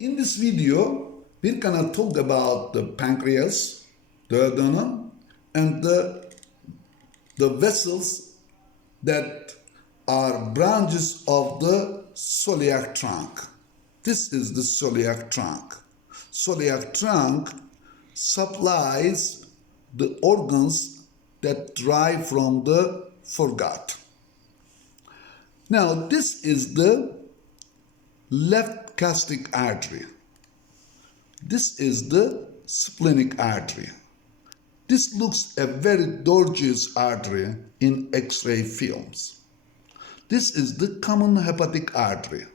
In this video, we're gonna talk about the pancreas, duodenum, and the vessels that are branches of the celiac trunk. This is the celiac trunk. Celiac trunk supplies the organs that derive from the foregut. Now, this is the left gastric artery. This is the splenic artery. This looks a very gorgeous artery in X-ray films. This is the common hepatic artery.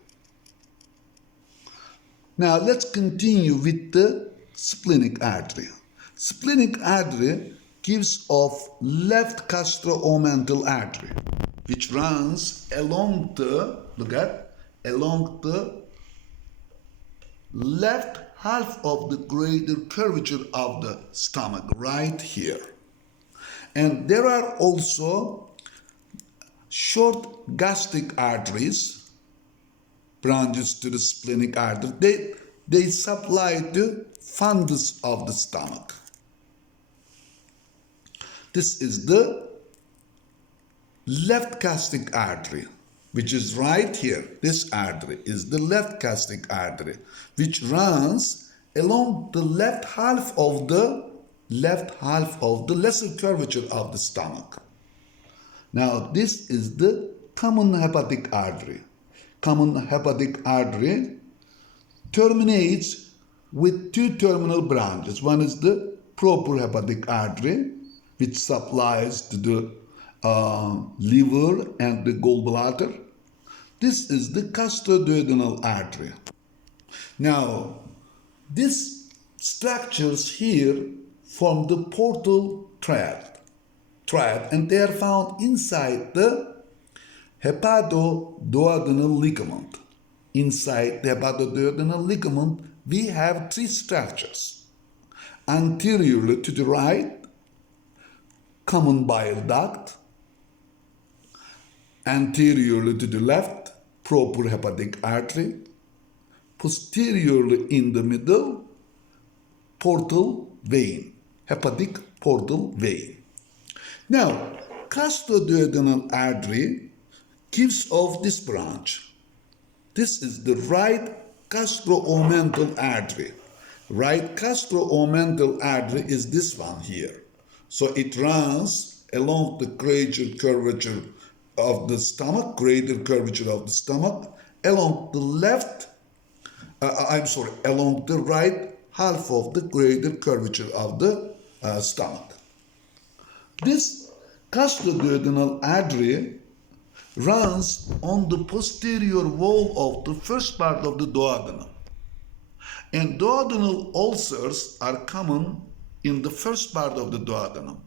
Now let's continue with the splenic artery. Splenic artery gives off left gastro-omental artery, which runs along the left half of the greater curvature of the stomach, right here. And there are also short gastric arteries, branches to the splenic artery. They supply the fundus of the stomach. This is the left gastric artery, which is right here. This artery is the left gastric artery, which runs along the left half of the lesser curvature of the stomach. Now this is the common hepatic artery. Common hepatic artery terminates with two terminal branches. One is the proper hepatic artery, which supplies to the liver and the gallbladder. This is the gastroduodenal artery. Now, these structures here form the portal triad, and they are found inside the hepatoduodenal ligament. Inside the hepatoduodenal ligament, we have three structures. Anteriorly to the right, common bile duct. Anteriorly to the left, proper hepatic artery. Posteriorly in the middle, portal vein, hepatic portal vein. Now, gastroduodenal artery gives off this branch. This is the right gastro-omental artery. Right gastro-omental artery is this one here. So it runs along the greater curvature of the stomach, along the along the right half of the greater curvature of the stomach. This gastroduodenal artery runs on the posterior wall of the first part of the duodenum. And duodenal ulcers are common in the first part of the duodenum.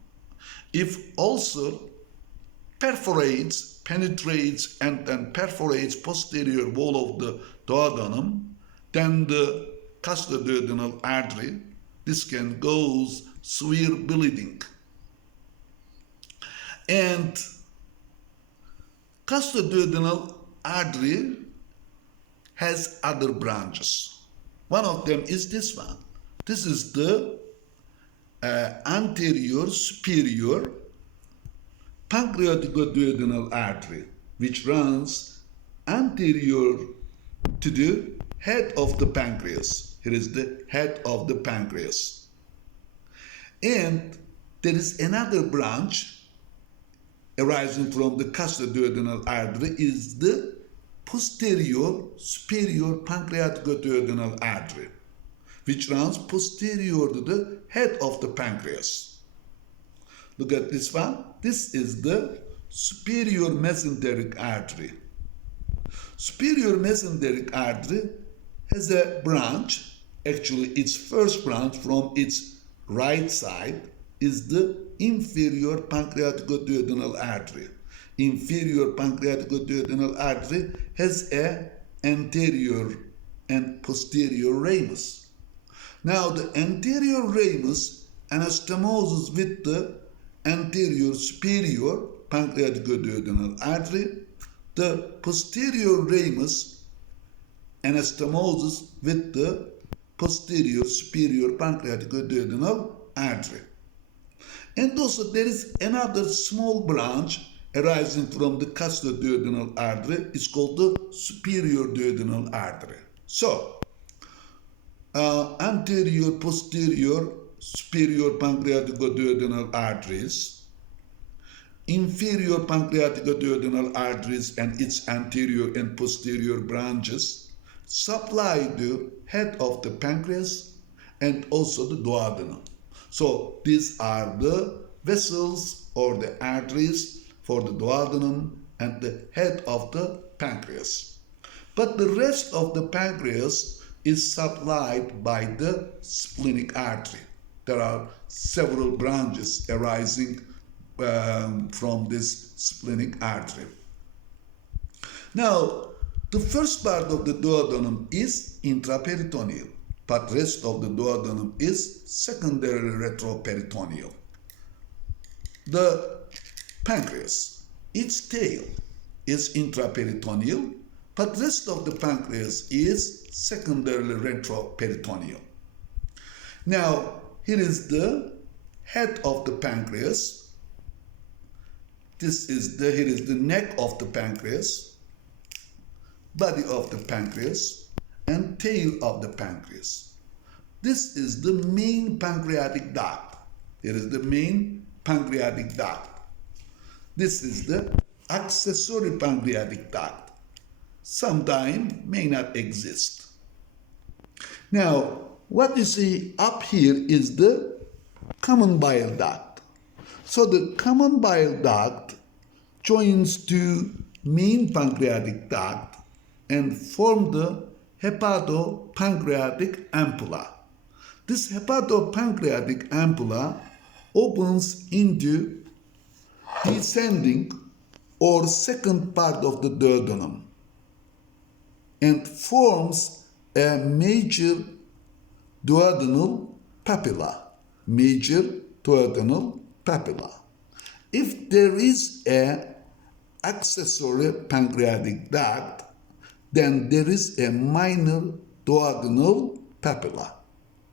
If ulcer penetrates and perforates posterior wall of the duodenum, then the gastroduodenal artery, this can cause severe bleeding. And gastroduodenal artery has other branches. One of them is this one. This is the anterior superior pancreaticoduodenal artery, which runs anterior to the head of the pancreas. Here is the head of the pancreas. And there is another branch arising from the gastroduodenal artery is the posterior superior pancreaticoduodenal artery, which runs posterior to the head of the pancreas. Look at this one. This is the superior mesenteric artery. Superior mesenteric artery has a branch. Actually, its first branch from its right side is the inferior pancreaticoduodenal artery. Inferior pancreaticoduodenal artery has a anterior and posterior ramus. Now, the anterior ramus anastomoses with the anterior superior pancreaticoduodenal artery. The posterior ramus anastomosis with the posterior superior pancreatic duodenal artery. And also there is another small branch arising from the duodenal artery. It's called the superior duodenal artery. So, anterior, posterior, superior pancreatic duodenal arteries, inferior pancreatic duodenal arteries and its anterior and posterior branches supply the head of the pancreas and also the duodenum. So these are the vessels or the arteries for the duodenum and the head of the pancreas. But the rest of the pancreas is supplied by the splenic artery. There are several branches arising from this splenic artery. Now, the first part of the duodenum is intraperitoneal, but rest of the duodenum is secondary retroperitoneal. The pancreas, its tail is intraperitoneal, but rest of the pancreas is secondarily retroperitoneal. Now, here is the head of the pancreas. Here is the neck of the pancreas, body of the pancreas, and tail of the pancreas. This is the main pancreatic duct. Here is the main pancreatic duct. This is the accessory pancreatic duct. Sometimes may not exist. Now, what you see up here is the common bile duct. So the common bile duct joins to main pancreatic duct and form the hepatopancreatic ampulla. This hepatopancreatic ampulla opens into descending or second part of the duodenum and forms a major duodenal papilla. Major duodenal papilla. If there is a accessory pancreatic duct, then there is a minor duodenal papilla.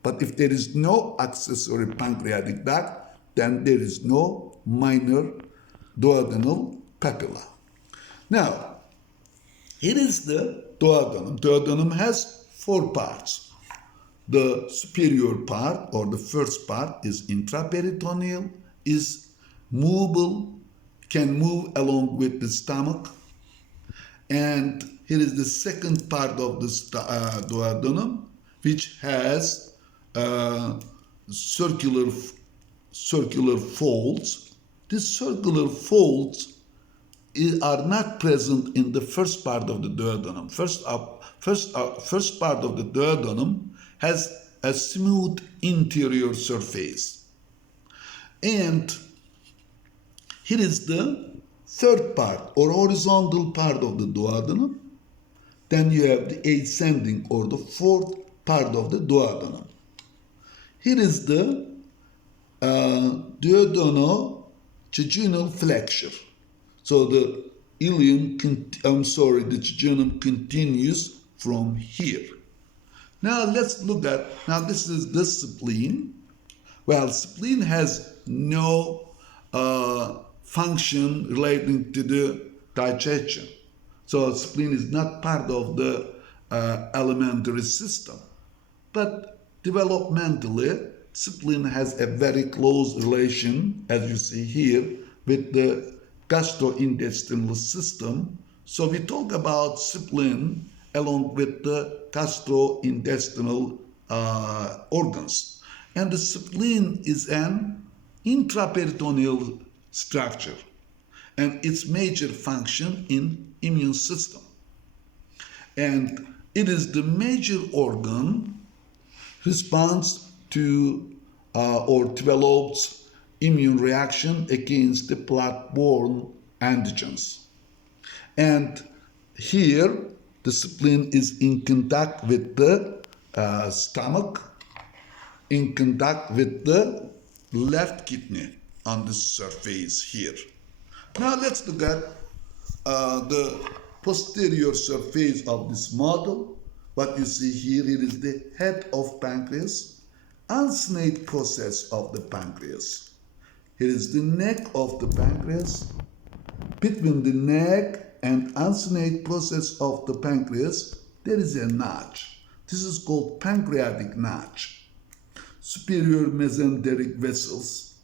But if there is no accessory pancreatic duct, then there is no minor duodenal papilla. Now, here is the duodenum. Duodenum has four parts. The superior part or the first part is intraperitoneal, is movable, can move along with the stomach. And here is the second part of the duodenum, which has circular folds. These circular folds are not present in the first part of the duodenum. First part of the duodenum has a smooth interior surface. And here is the third part or horizontal part of the duodenum. Then you have the ascending or the fourth part of the duodenum. Here is the duodenojejunal flexure. So the the jejunum continues from here. Now let's look at, this is the spleen. Well, spleen has no function relating to the digestion. So spleen is not part of the alimentary system. But developmentally, spleen has a very close relation, as you see here, with the gastrointestinal system. So we talk about spleen along with the gastrointestinal organs. And the spleen is an intraperitoneal structure and its major function in immune system. And it is the major organ responds to or develops immune reaction against the blood-borne antigens. And here, the spleen is in contact with the stomach, in contact with the left kidney on the surface here. Now let's look at the posterior surface of this model. What you see here, it is the head of pancreas, uncinate process of the pancreas. Here is the neck of the pancreas. Between the neck and uncinate process of the pancreas, there is a notch. This is called pancreatic notch. Superior mesenteric vessels,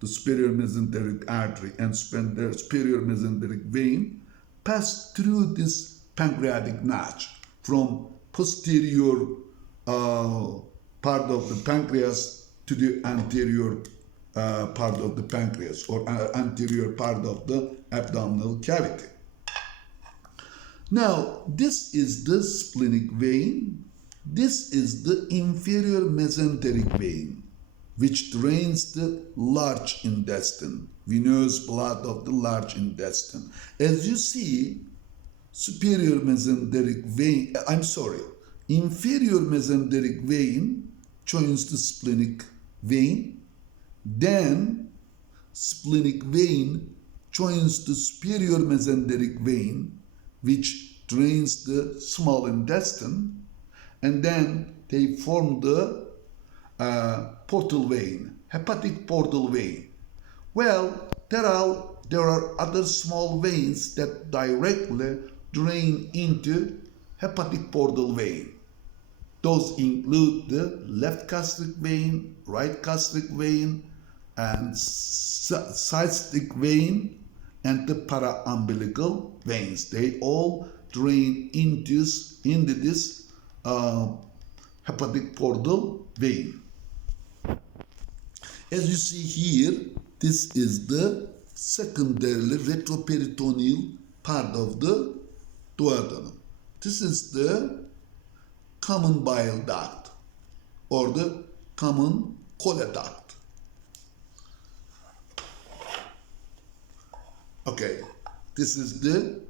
the superior mesenteric artery and superior mesenteric vein pass through this pancreatic notch from posterior part of the pancreas to the anterior part of the pancreas, or anterior part of the abdominal cavity. Now, this is the splenic vein. This is the inferior mesenteric vein, which drains the large intestine, venous blood of the large intestine. As you see, inferior mesenteric vein joins the splenic vein. Then splenic vein joins the superior mesenteric vein, which drains the small intestine, and then they form the portal vein, hepatic portal vein. Well, there are other small veins that directly drain into hepatic portal vein. Those include the left gastric vein, right gastric vein, and cystic vein, and the paraumbilical veins. They all drain into this hepatic portal vein. As you see here, this is the secondarily retroperitoneal part of the duodenum. This is the common bile duct or the common choleduct. Okay, this is the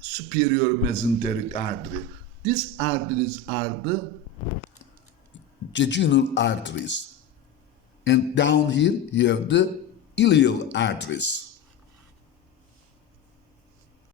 superior mesenteric artery. These arteries are the jejunal arteries. And down here you have the ileal arteries.